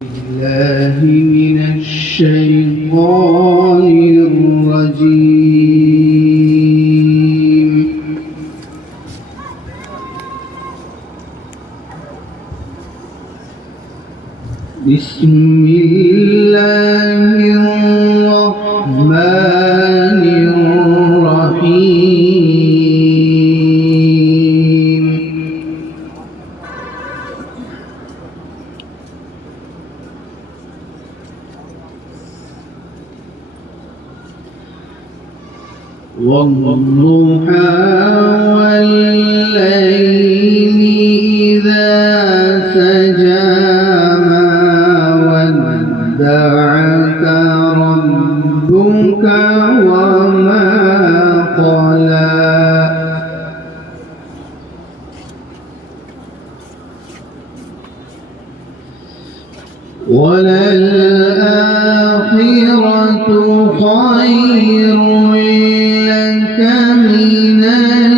بالله من الشيطان الرجيم. بسم الله الرحمن الرحيم. والضحى والليل إذا سجى ما ودعك ربك وما قلى وللآخرة خير لك من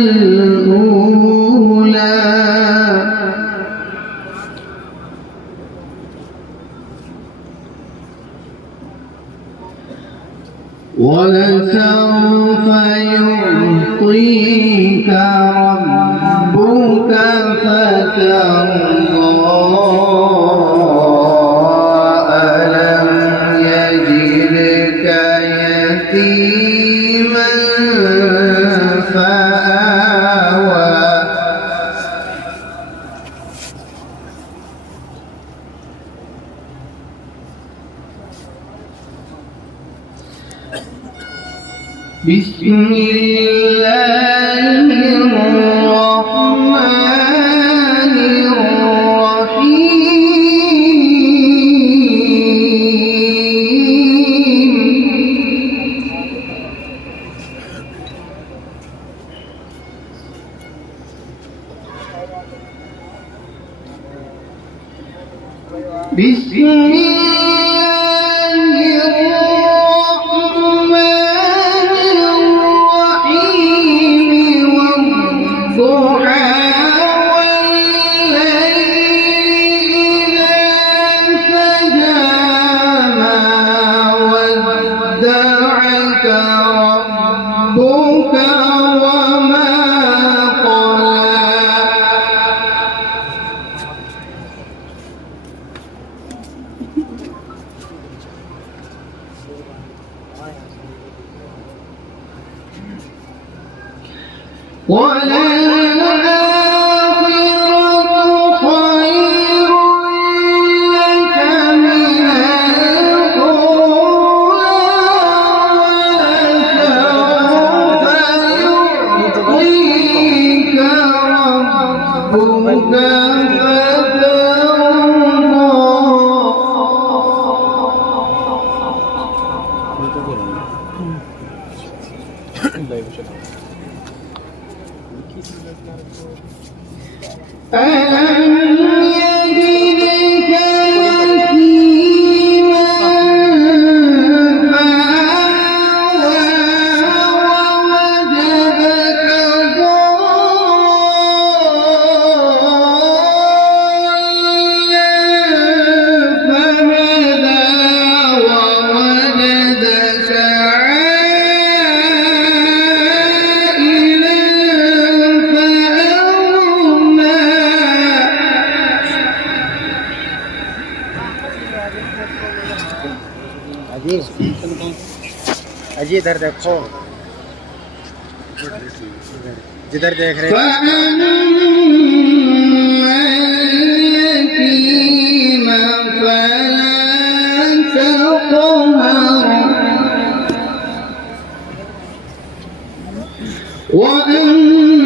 الأولى ولسوف يعطيك ربك فترضى ألم يجدك يتيما فآوى بسم الله الرحمن الرحيم. بسم الله الرحمن الرحيم. والضحى والليل إذا سجى ما ودعك ربك وما قلى وللآخرة خير لك من الأولى ولسوف يعطيك ربك ألم يجدك يتيما فآوى ووجدك ضالا فهدى ووجدك عائلا فأغنى अजी इधर देखो, जिधर देख रहे فأما اليتيم فلا تقهر وأما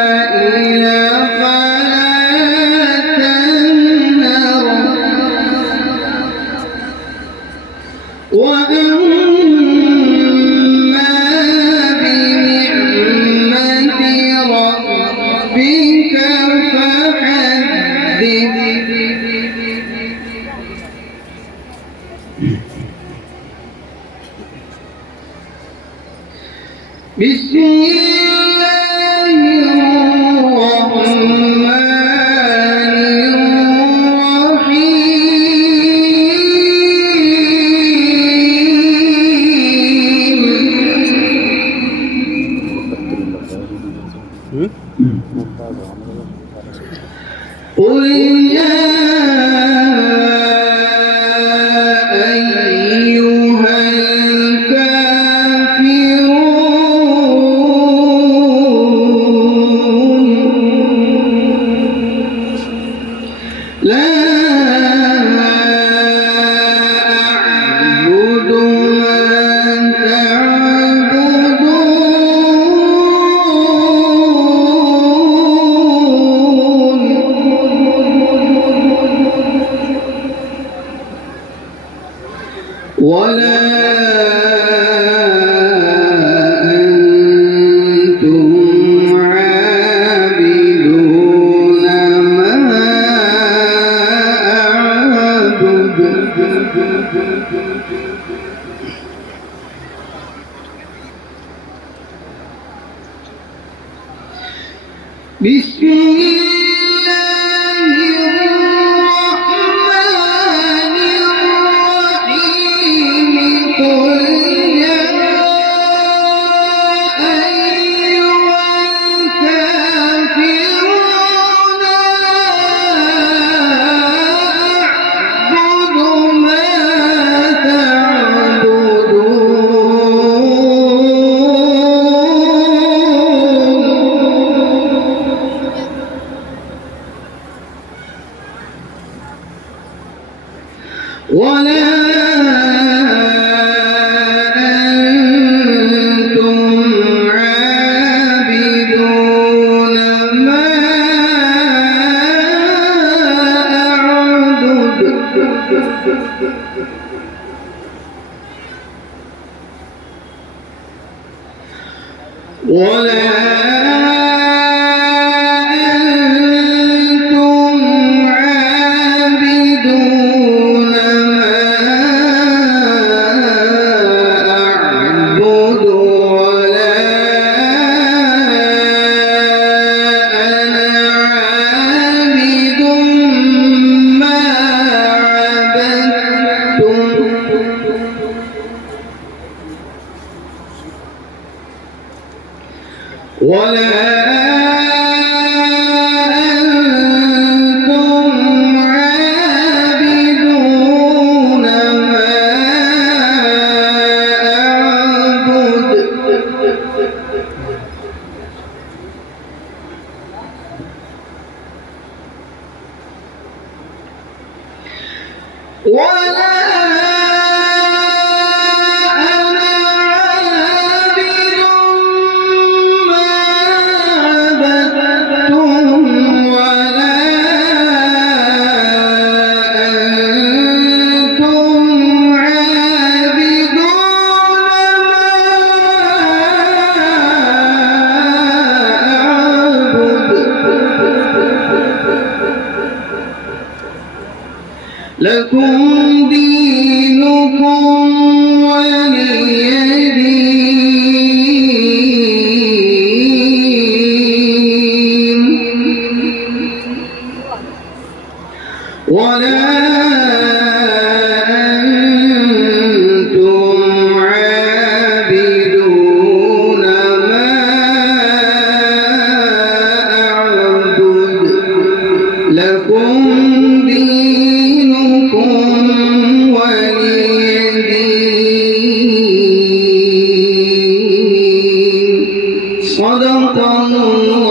السائل فلا تنهر وأما بنعمة ربك فحدث قل يا أيها الكافرون لا أعبد ولا أنتم عابدون ما أعبد بسم الله الرحمن الرحيم قل يا أيها الكافرون لا أعبد ما ولا أنتم عابدون ما أعبد ولا ولا أنتم عابدون ما أعبد ولا لكم دينكم ولي دين ولا أنتم عابدون ما أعبد لكم صدق الله